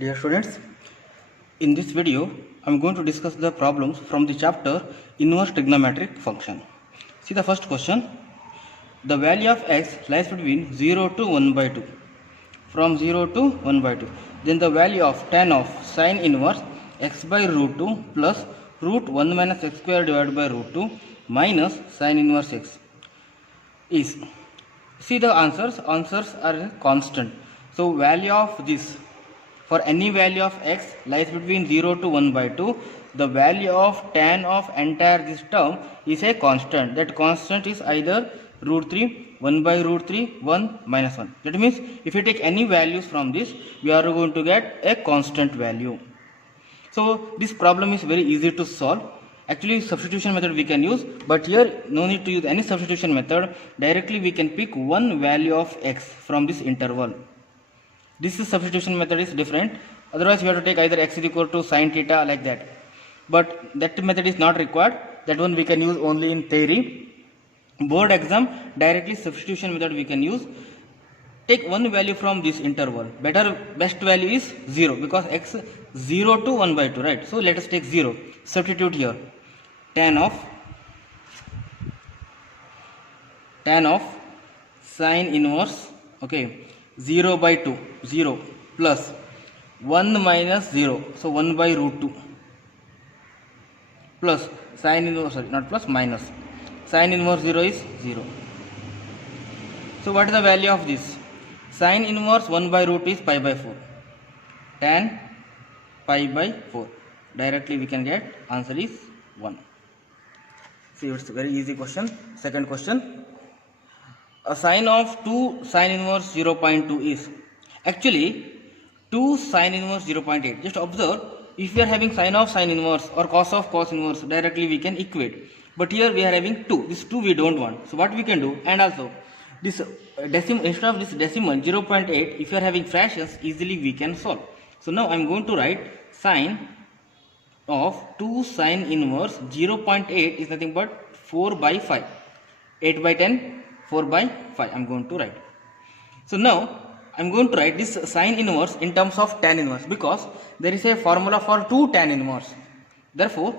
Dear students, in this video I am going to discuss the problems from the chapter Inverse Trigonometric Function. See the first question. The value of x lies between 0 to 1 by 2. From 0 to 1 by 2. Then the value of tan of sine inverse x by root 2 plus root 1 minus x square divided by root 2 minus sine inverse x is. See the answers. Answers are constant. So value of this, for any value of x lies between 0 to 1 by 2, the value of tan of entire this term is a constant. That constant is either root 3, 1 by root 3, 1 minus 1. That means if you take any values from this, we are going to get a constant value. So this problem is very easy to solve. Actually substitution method we can use, but here no need to use any substitution method. Directly we can pick one value of x from this interval. This is substitution method is different. Otherwise we have to take either x is equal to sine theta like that. But that method is not required. That one we can use only in theory. Board exam, directly substitution method we can use. Take one value from this interval. Best value is 0 because x 0 to 1 by 2, right? So let us take 0. Substitute here. Tan of sine inverse, okay, 0 by 2, 0 plus 1 minus 0, so 1 by root 2 plus sine inverse, sorry, not plus, minus sine inverse 0 is 0. So what is the value of this? Sine inverse 1 by root is pi by 4. Tan pi by 4. Directly we can get answer is 1. See, it's a very easy question. Second question. A sine of 2 sine inverse 0.2 is actually 2 sine inverse 0.8. Just observe, if we are having sine of sine inverse or cos of cos inverse, directly we can equate. But here we are having 2. This 2 we don't want. So what we can do, and also this decimal, instead of this decimal 0.8, if you are having fractions, easily we can solve. So now I am going to write sine of 2 sine inverse 0.8 is nothing but 4 by 5. 8 by 10, 4 by 5 I am going to write. So now I am going to write this sine inverse in terms of tan inverse because there is a formula for 2 tan inverse. Therefore,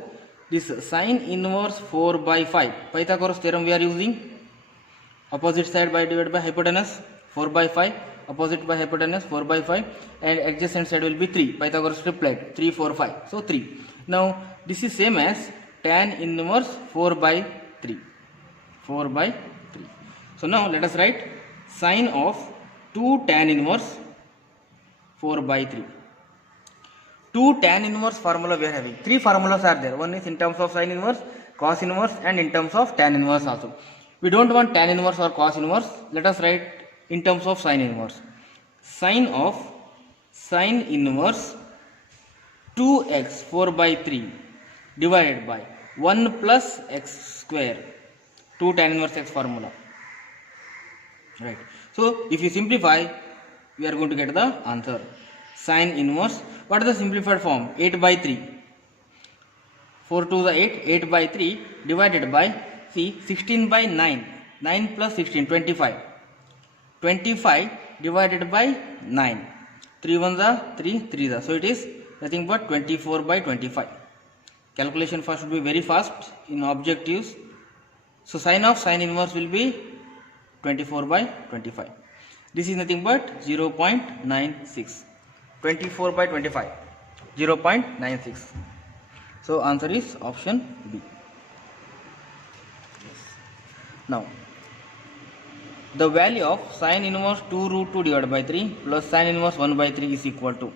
this sine inverse 4 by 5, Pythagoras theorem we are using. Opposite side by divided by hypotenuse 4 by 5, opposite by hypotenuse 4 by 5, and adjacent side will be 3. Pythagoras triplet 3, 4, 5. So 3. Now this is same as tan inverse 4 by 3. 4 by 3. So now let us write sine of 2 tan inverse 4 by 3. 2 tan inverse formula we are having. 3 formulas are there. One is in terms of sine inverse, cos inverse, and in terms of tan inverse also. We don't want tan inverse or cos inverse. Let us write in terms of sine inverse. Sine of sine inverse 2x 4 by 3 divided by 1 plus x square. 2 tan inverse x formula. Right. So if you simplify, we are going to get the answer. Sine inverse. What is the simplified form? 8 by 3. 4 to the 8. 8 by 3 divided by, see, 16 by 9. 9 plus 16, 25. 25 divided by 9. 3 1s are 3, 3s are. So it is nothing but 24 by 25. Calculation first will be very fast in objectives. So sine of sine inverse will be 24 by 25. This is nothing but 0.96. 24 by 25. 0.96. So answer is option B. Now, the value of sine inverse 2 root 2 divided by 3 plus sine inverse 1 by 3 is equal to.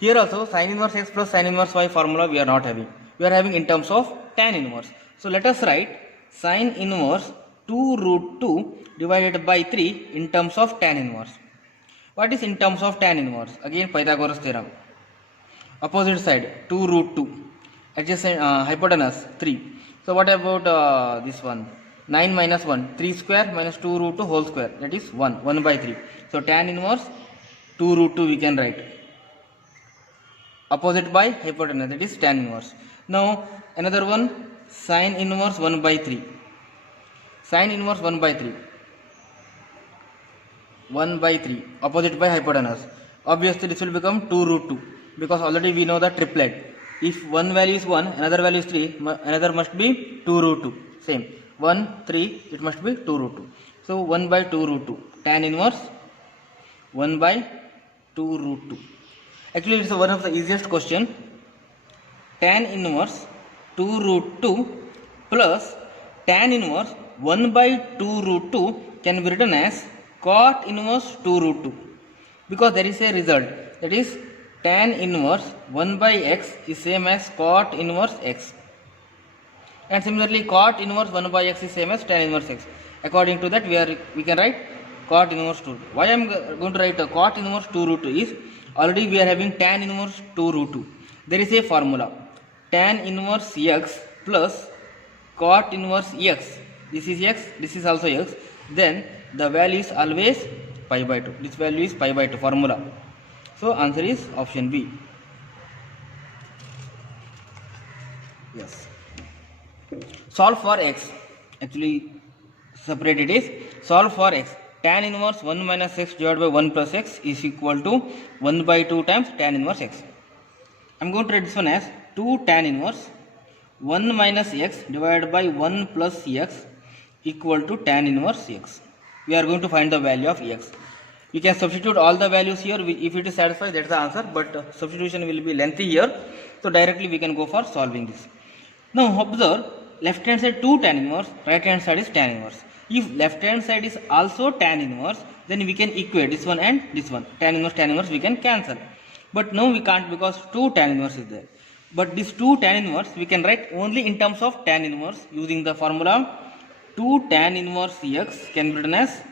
Here also sine inverse x plus sine inverse y formula we are not having. We are having in terms of tan inverse. So let us write sine inverse 2 root 2 divided by 3 in terms of tan inverse. What is in terms of tan inverse? Again Pythagoras theorem. Opposite side 2 root 2. Adjacent hypotenuse 3. So what about this one? 9 minus 1, 3 square minus 2 root 2 whole square, that is 1, 1 by 3. So tan inverse 2 root 2 we can write. Opposite by hypotenuse, that is tan inverse. Now another one, sine inverse 1 by 3. Sine inverse 1 by 3. 1 by 3 opposite by hypotenuse. Obviously this will become 2 root 2 because already we know the triplet. If one value is 1, another value is 3, another must be 2 root 2. Same. 1, 3, it must be 2 root 2. So 1 by 2 root 2. Tan inverse 1 by 2 root 2. Actually it's one of the easiest question. Tan inverse 2 root 2 plus tan inverse 1 by 2 root 2 can be written as cot inverse 2 root 2. Because there is a result, that is tan inverse 1 by x is same as cot inverse x, and similarly cot inverse 1 by x is same as tan inverse x. According to that we can write cot inverse 2. Why I am going to write a cot inverse 2 root 2 is already we are having tan inverse 2 root 2. There is a formula, tan inverse x plus cot inverse x. This is x, this is also x. Then the value is always pi by 2. This value is pi by 2 formula. So answer is option B. Yes. Solve for x. Actually separate it is. Solve for x. Tan inverse 1 minus x divided by 1 plus x is equal to 1 by 2 times tan inverse x. I am going to write this one as 2 tan inverse 1 minus x divided by 1 plus x equal to tan inverse x. We are going to find the value of x. We can substitute all the values here. If it is satisfied, that's the answer, but substitution will be lengthy here. So directly we can go for solving this. Now observe, left hand side 2 tan inverse, right hand side is tan inverse. If left hand side is also tan inverse, then we can equate this one and this one. Tan inverse we can cancel. But now we can't because 2 tan inverse is there. But this 2 tan inverse we can write only in terms of tan inverse using the formula 2 tan inverse x can be written as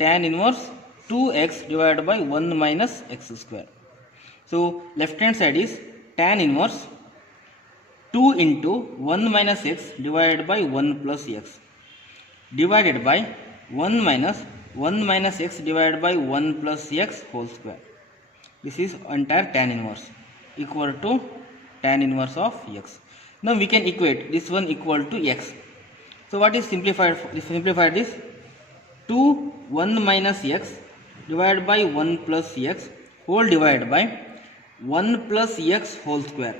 tan inverse 2x divided by 1 minus x square. So left hand side is tan inverse 2 into 1 minus x divided by 1 plus x divided by 1 minus x divided by 1 plus x whole square. This is entire tan inverse equal to tan inverse of x. Now we can equate this one equal to x. So what is simplified? Simplified is 2 1 minus x divided by 1 plus x whole divided by 1 plus x whole square.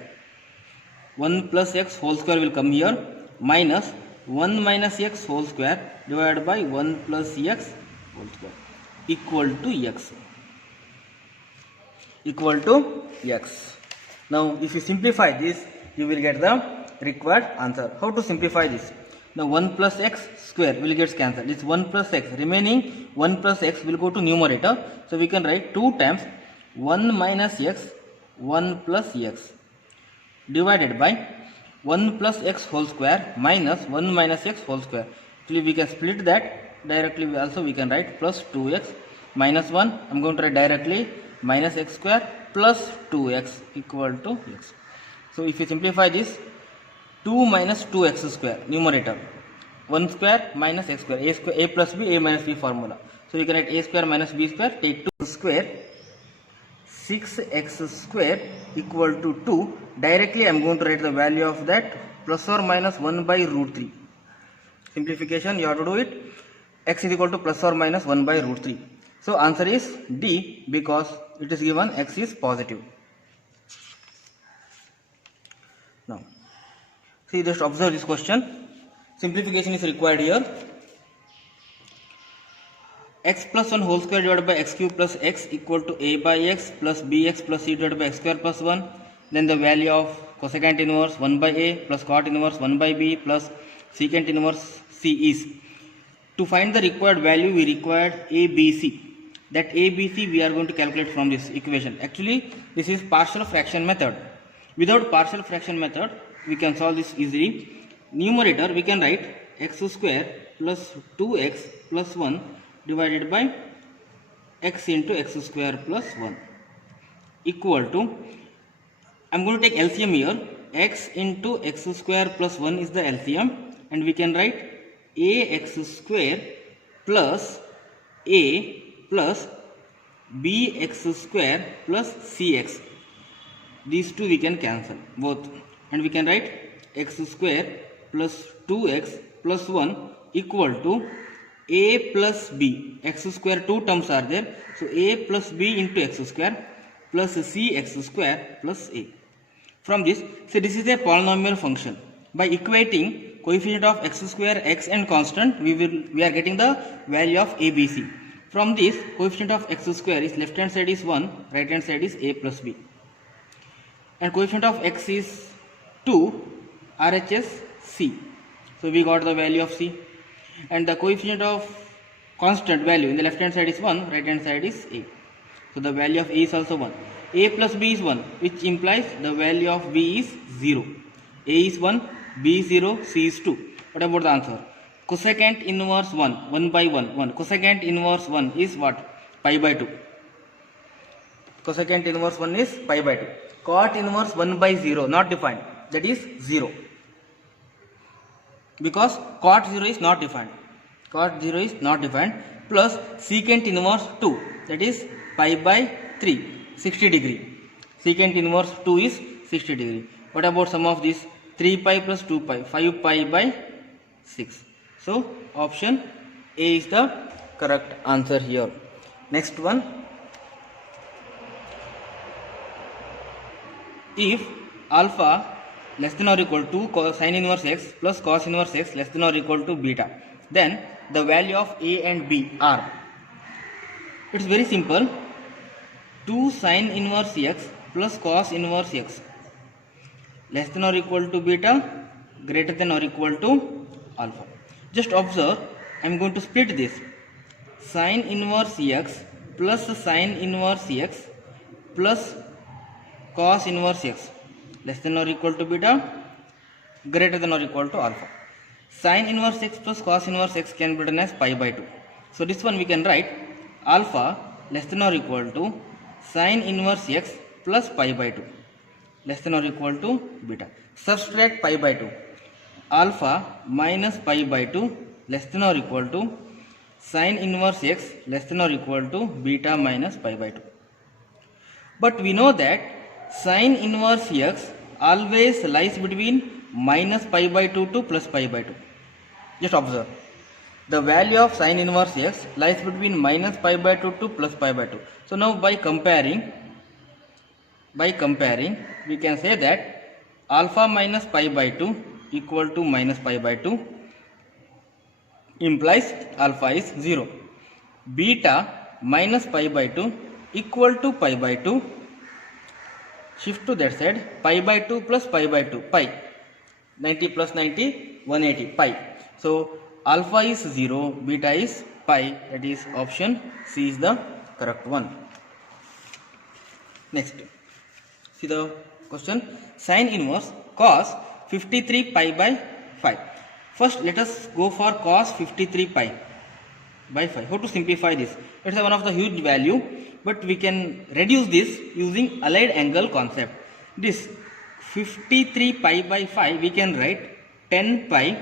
1 plus x whole square will come here minus 1 minus x whole square divided by 1 plus x whole square equal to x. Equal to x. Now if you simplify this, you will get the required answer. How to simplify this? Now 1 plus x square will get cancelled. This 1 plus x, remaining 1 plus x will go to numerator. So we can write 2 times 1 minus x 1 plus x divided by 1 plus x whole square minus 1 minus x whole square. Actually we can split that directly. We can write plus 2x minus 1. I am going to write directly minus x square plus 2x equal to x. So if you simplify this, 2 minus 2x square numerator, 1 square minus x square, a plus b, a minus b formula. So you can write a square minus b square, take 2 square, 6x square equal to 2. Directly I am going to write the value of that plus or minus 1 by root 3. Simplification you have to do it. X is equal to plus or minus 1 by root 3. So answer is D because it is given x is positive. Now see, just observe this question. Simplification is required here. X plus 1 whole square divided by x cube plus x equal to a by x plus bx plus c divided by x square plus 1. Then the value of cosecant inverse 1 by a plus cot inverse 1 by b plus secant inverse c is. To find the required value, we required a, b, c. That a, b, c we are going to calculate from this equation. Actually this is partial fraction method. Without partial fraction method we can solve this easily. Numerator we can write x square plus 2x plus 1 divided by x into x square plus 1 equal to, I am going to take LCM here. X into x square plus 1 is the LCM, and we can write ax square plus a plus bx square plus cx. These two we can cancel both, and we can write x square plus 2x plus 1 equal to a plus b, x square, two terms are there. So a plus b into x square plus c x square plus a. From this, so this is a polynomial function. By equating coefficient of x square, x and constant, we are getting the value of ABC. From this, coefficient of x square is left hand side is 1, right hand side is a plus b. And coefficient of x is 2, RHS c. So we got the value of c. And the coefficient of constant value in the left hand side is 1, right hand side is a. So the value of a is also 1. A plus b is 1, which implies the value of b is 0. A is 1, b is 0, c is 2. What about the answer? Cosecant inverse 1 by 1. Cosecant inverse 1 is what? Pi by 2. Cosecant inverse 1 is pi by 2. Cot inverse 1 by 0, not defined. That is 0. Because cot 0 is not defined. Cot 0 is not defined. Plus secant inverse 2, that is pi by 3. 60 degree. Secant inverse 2 is 60 degree. What about sum of this? 3 pi plus 2 pi, 5 pi by 6. So option A is the correct answer here. Next one. If alpha less than or equal to sin inverse x plus cos inverse x less than or equal to beta, then the value of A and B are. It's very simple. 2 sin inverse x plus cos inverse x less than or equal to beta, greater than or equal to alpha. Just observe, I am going to split this. Sin inverse x plus sin inverse x plus cos inverse x less than or equal to beta, greater than or equal to alpha. Sin inverse x plus cos inverse x can be written as pi by 2. So this one we can write alpha less than or equal to sin inverse x plus pi by 2 less than or equal to beta. Subtract pi by 2. Alpha minus pi by 2 less than or equal to sin inverse x less than or equal to beta minus pi by 2. But we know that sin inverse x always lies between minus pi by 2 to plus pi by 2. Just observe. The value of sin inverse x lies between minus pi by 2 to plus pi by 2. So now by comparing, we can say that alpha minus pi by 2 equal to minus pi by 2 implies alpha is 0. Beta minus pi by 2 equal to pi by 2. Shift to that side. Pi by 2 plus pi by 2. Pi. 90 plus 90, 180. Pi. So alpha is 0, beta is pi. That is option C is the correct one. Next. See the question. Sin inverse cos 53 pi by 5. First let us go for cos 53 pi by 5. How to simplify this? It's one of the huge value, but we can reduce this using allied angle concept. This 53 pi by 5 we can write 10 pi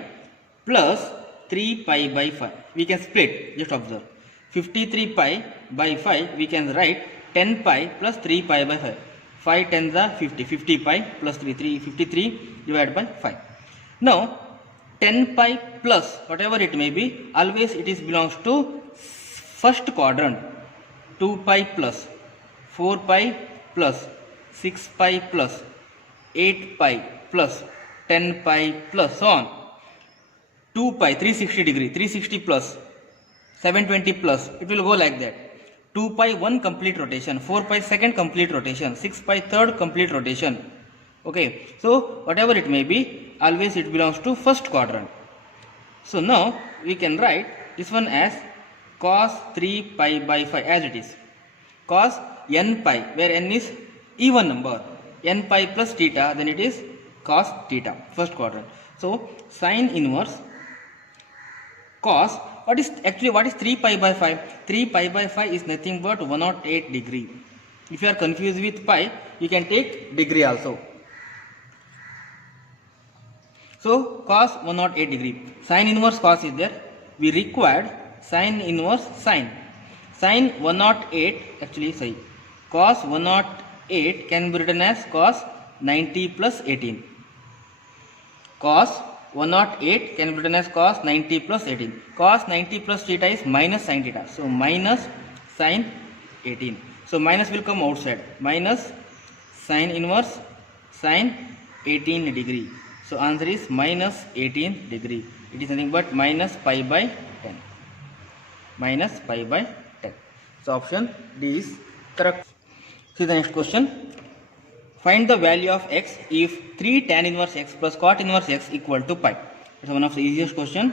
plus 3 pi by 5. We can split. Just observe. 53 pi by 5 we can write 10 pi plus 3 pi by 5. 5 tens are 50. 50 pi plus 3. 53 divided by 5. Now 10 pi plus whatever it may be, always it is belongs to first quadrant. 2 pi plus 4 pi plus 6 pi plus 8 pi plus 10 pi plus so on. 2 pi 360 degree, 360 plus 720 plus, it will go like that. 2 pi 1 complete rotation, 4 pi second complete rotation, 6 pi third complete rotation. Okay, so whatever it may be, always it belongs to first quadrant. So now we can write this one as cos 3 pi by 5 as it is. Cos n pi, where n is even number, n pi plus theta, then it is cos theta, first quadrant. So sin inverse cos, what is 3 pi by 5? 3 pi by 5 is nothing but 108 degree. If you are confused with pi, you can take degree also. So cos 108 degree. Sin inverse cos is there. We required sin inverse sin. Sin 108 actually sorry. Cos 108 can be written as cos 90 plus 18. Cos 108 can be written as cos 90 plus 18. Cos 90 plus theta is minus sin theta. So minus sin 18. So minus will come outside. Minus sin inverse sin 18 degree. So answer is minus 18 degree. It is nothing but minus pi by 10. Minus pi by 10. So option D is correct. See the next question. Find the value of x if 3 tan inverse x plus cot inverse x equal to pi. It's one of the easiest question.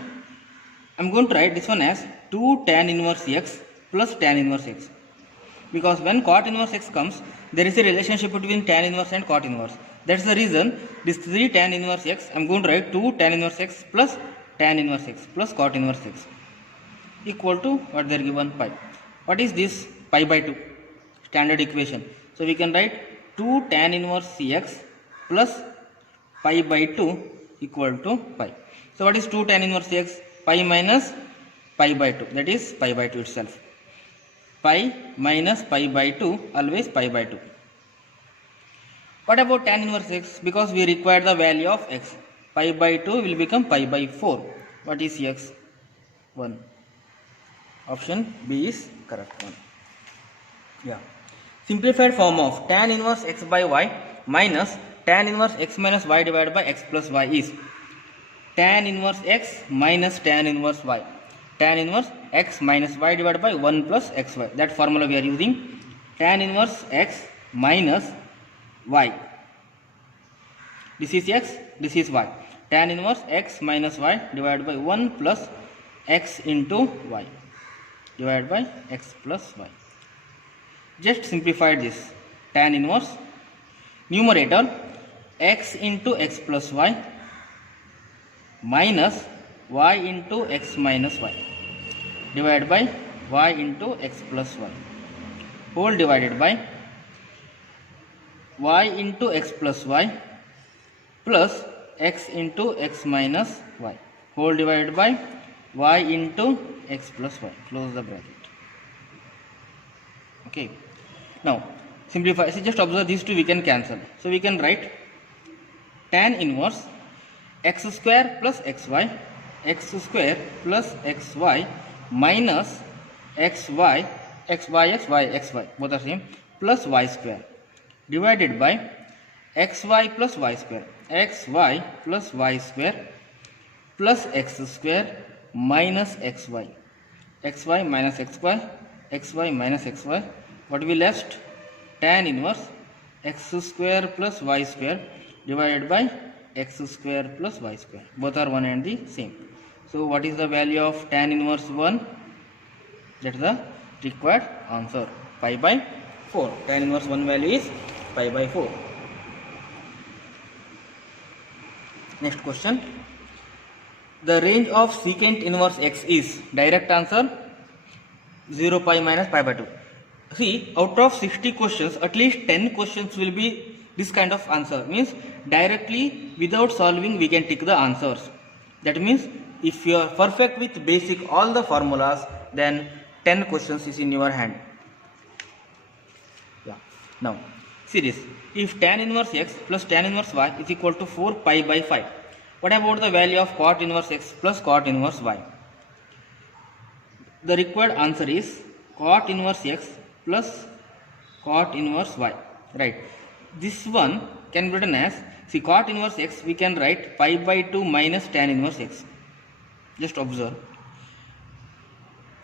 I'm going to write this one as 2 tan inverse x plus tan inverse x. Because when cot inverse x comes, there is a relationship between tan inverse and cot inverse. That's the reason this 3 tan inverse x, I'm going to write 2 tan inverse x plus tan inverse x plus cot inverse x equal to what they are given, pi. What is this? Pi by 2. Standard equation. So we can write 2 tan inverse cx plus pi by 2 equal to pi. So what is 2 tan inverse cx? Pi minus pi by 2. That is pi by 2 itself. Pi minus pi by 2, always pi by 2. What about tan inverse x? Because we require the value of x. Pi by 2 will become pi by 4. What is x? 1. Option B is correct one. Yeah. Simplified form of tan inverse x by y minus tan inverse x minus y divided by x plus y is tan inverse x minus tan inverse y. Tan inverse x minus y divided by 1 plus xy. That formula we are using. Tan inverse x minus y. This is x, this is y. Tan inverse x minus y divided by 1 plus x into y divided by x plus y. Just simplify this. Tan inverse numerator x into x plus y minus y into x minus y divided by y into x plus y whole divided by y into x plus y plus x into x minus y whole divided by y into x plus y. Close the bracket. Okay. Now simplify. So just observe these two we can cancel. So we can write tan inverse x square plus xy, x square plus xy minus xy, xy, both are same, plus y square divided by xy plus y square, xy plus y square plus x square minus xy, xy minus xy, xy minus xy. What will be left? Tan inverse x square plus y square divided by x square plus y square. Both are one and the same. So what is the value of tan inverse 1? That is the required answer. Pi by 4. Tan inverse 1 value is pi by 4. Next question. The range of secant inverse x is, direct answer 0 pi minus pi by 2. See, out of 60 questions, at least 10 questions will be this kind of answer. Means directly without solving we can tick the answers. That means if you are perfect with basic all the formulas, then 10 questions is in your hand. Yeah. Now see this. If tan inverse x plus tan inverse y is equal to 4 pi by 5. What about the value of cot inverse x plus cot inverse y? The required answer is cot inverse x plus cot inverse y. Right. This one can be written as, see, cot inverse x we can write pi by 2 minus tan inverse x. Just observe.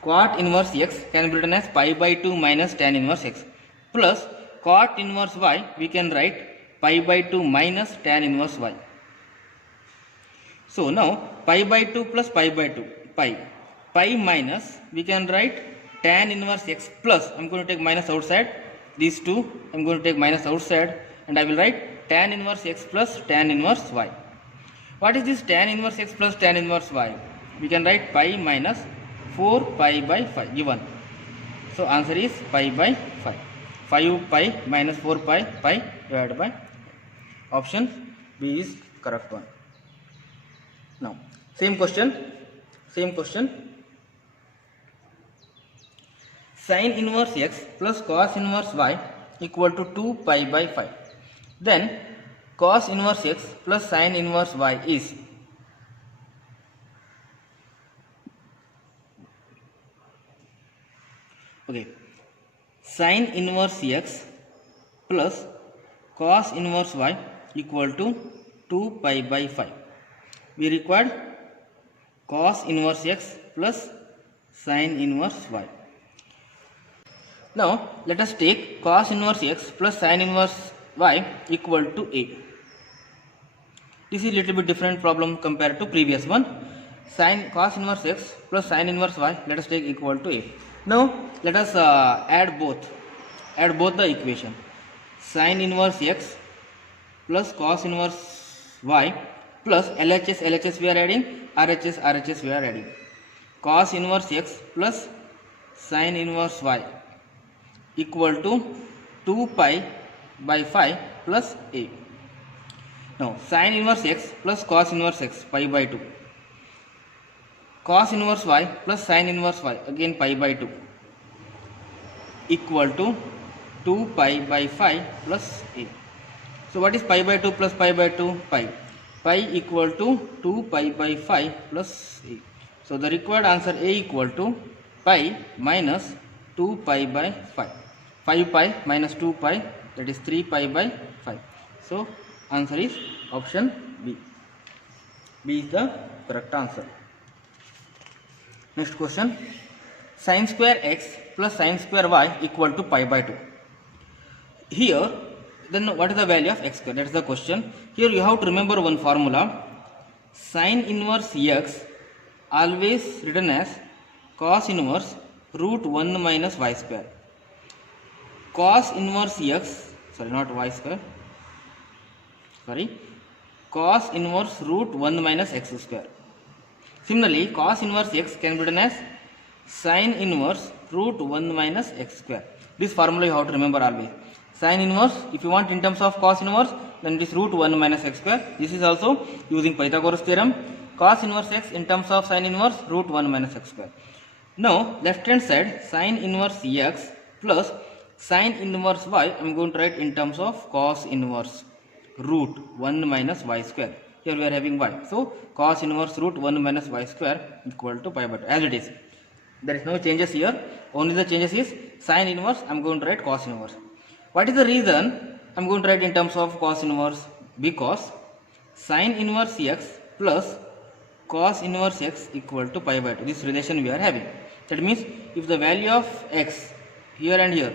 Cot inverse x can be written as pi by 2 minus tan inverse x plus cot inverse y we can write pi by 2 minus tan inverse y. So now pi by 2 plus pi by 2, pi minus we can write tan inverse x plus, I am going to take minus outside, these two I am going to take minus outside, and I will write tan inverse x plus tan inverse y. What is this tan inverse x plus tan inverse y? We can write pi minus 4 pi by 5 given. So answer is pi by 5. 5 pi minus 4 pi divided by. Option B is correct one. Now same question. Sin inverse x plus cos inverse y equal to 2 pi by 5. Then cos inverse x plus sin inverse y is Okay, sin inverse x plus cos inverse y equal to 2 pi by 5. We required cos inverse x plus sin inverse y. Now let us take cos inverse x plus sin inverse y equal to a. This is a little bit different problem compared to previous one. Cos inverse x plus sin inverse y, let us take equal to a. Now let us add both the equation. Sin inverse x plus cos inverse y plus LHS we are adding, RHS we are adding. Cos inverse x plus sin inverse y equal to 2 pi by 5 plus a. Now sin inverse x plus cos inverse x, pi by 2. Cos inverse y plus sin inverse y, again pi by 2, equal to 2 pi by 5 plus a. So what is pi by 2 plus pi by 2? Pi. Pi equal to 2 pi by 5 plus a. So the required answer A equal to pi minus 2 pi by 5. 5 pi minus 2 pi, that is 3 pi by 5. So answer is option B. B is the correct answer. Next question. Sin square x plus sin square y equal to pi by 2. Here, then what is the value of x square? That is the question. Here you have to remember one formula. Sin inverse x always written as cos inverse root 1 minus y square. Cos inverse x, sorry, not y square, sorry, cos inverse root 1 minus x square. Similarly, cos inverse x can be written as sin inverse root 1 minus x square. This formula you have to remember always. Sin inverse, if you want in terms of cos inverse, then it is root 1 minus x square. This is also using Pythagoras theorem. Cos inverse x in terms of sin inverse root 1 minus x square. Now left hand side sin inverse x plus sin inverse y, I am going to write in terms of cos inverse root 1 minus y square. Here we are having y. So cos inverse root 1 minus y square equal to pi by 2 as it is. There is no changes here. Only the changes is sin inverse, I am going to write cos inverse. What is the reason I am going to write in terms of cos inverse? Because sin inverse x plus cos inverse x equal to pi by 2. This relation we are having. That means if the value of x here and here,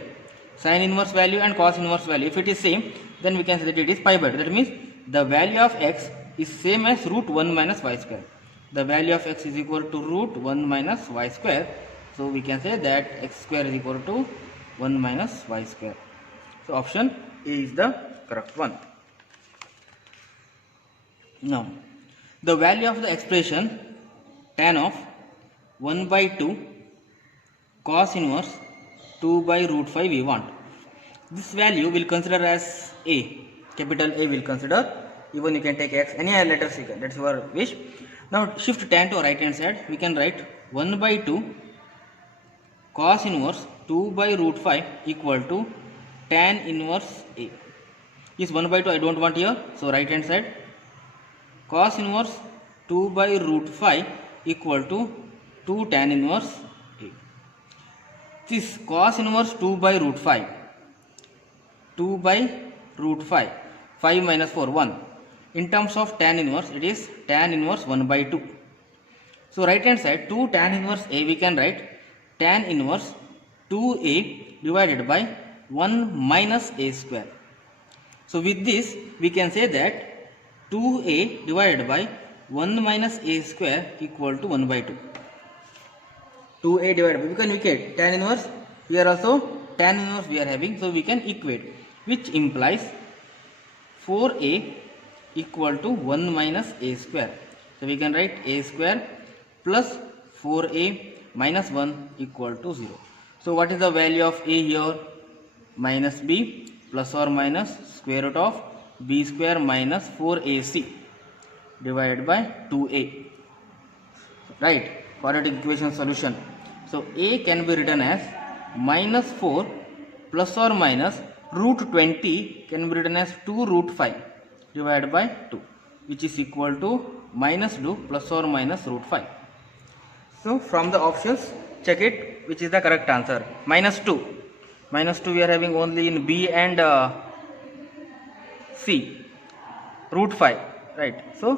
sin inverse value and cos inverse value, if it is same, then we can say that it is pi by 2. That means the value of x is same as root 1 minus y square. The value of x is equal to root 1 minus y square. So we can say that x square is equal to 1 minus y square. So option A is the correct one. Now the value of the expression tan of 1 by 2 cos inverse 2 by root 5 we want. This value will consider as A. Capital A will consider. Even you can take x, any letters you can, that's your wish. Now shift tan to right hand side. We can write 1 by 2 cos inverse 2 by root 5 equal to tan inverse A. Is 1 by 2 I don't want here. So right hand side cos inverse 2 by root 5 equal to 2 tan inverse A. This cos inverse 2 by root 5. 2 by root 5. 5 minus 4, 1. In terms of tan inverse, it is tan inverse 1 by 2. So right hand side 2 tan inverse A we can write tan inverse 2A divided by 1 minus A square. So with this we can say that 2A divided by 1 minus A square equal to 1 by 2. 2A divided by, we can equate tan inverse, here also tan inverse we are having, so we can equate, which implies 4A equal to 1 minus A square. So we can write A square plus 4A minus 1 equal to 0. So what is the value of A here? Minus B plus or minus square root of B square minus 4AC divided by 2A. Right, quadratic equation solution. So A can be written as minus 4 plus or minus root 20 can be written as 2 root 5 divided by 2, which is equal to minus 2 plus or minus root 5. So from the options check it, which is the correct answer. -2. -2 we are having only in B and C. √5, right? So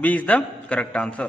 B is the correct answer.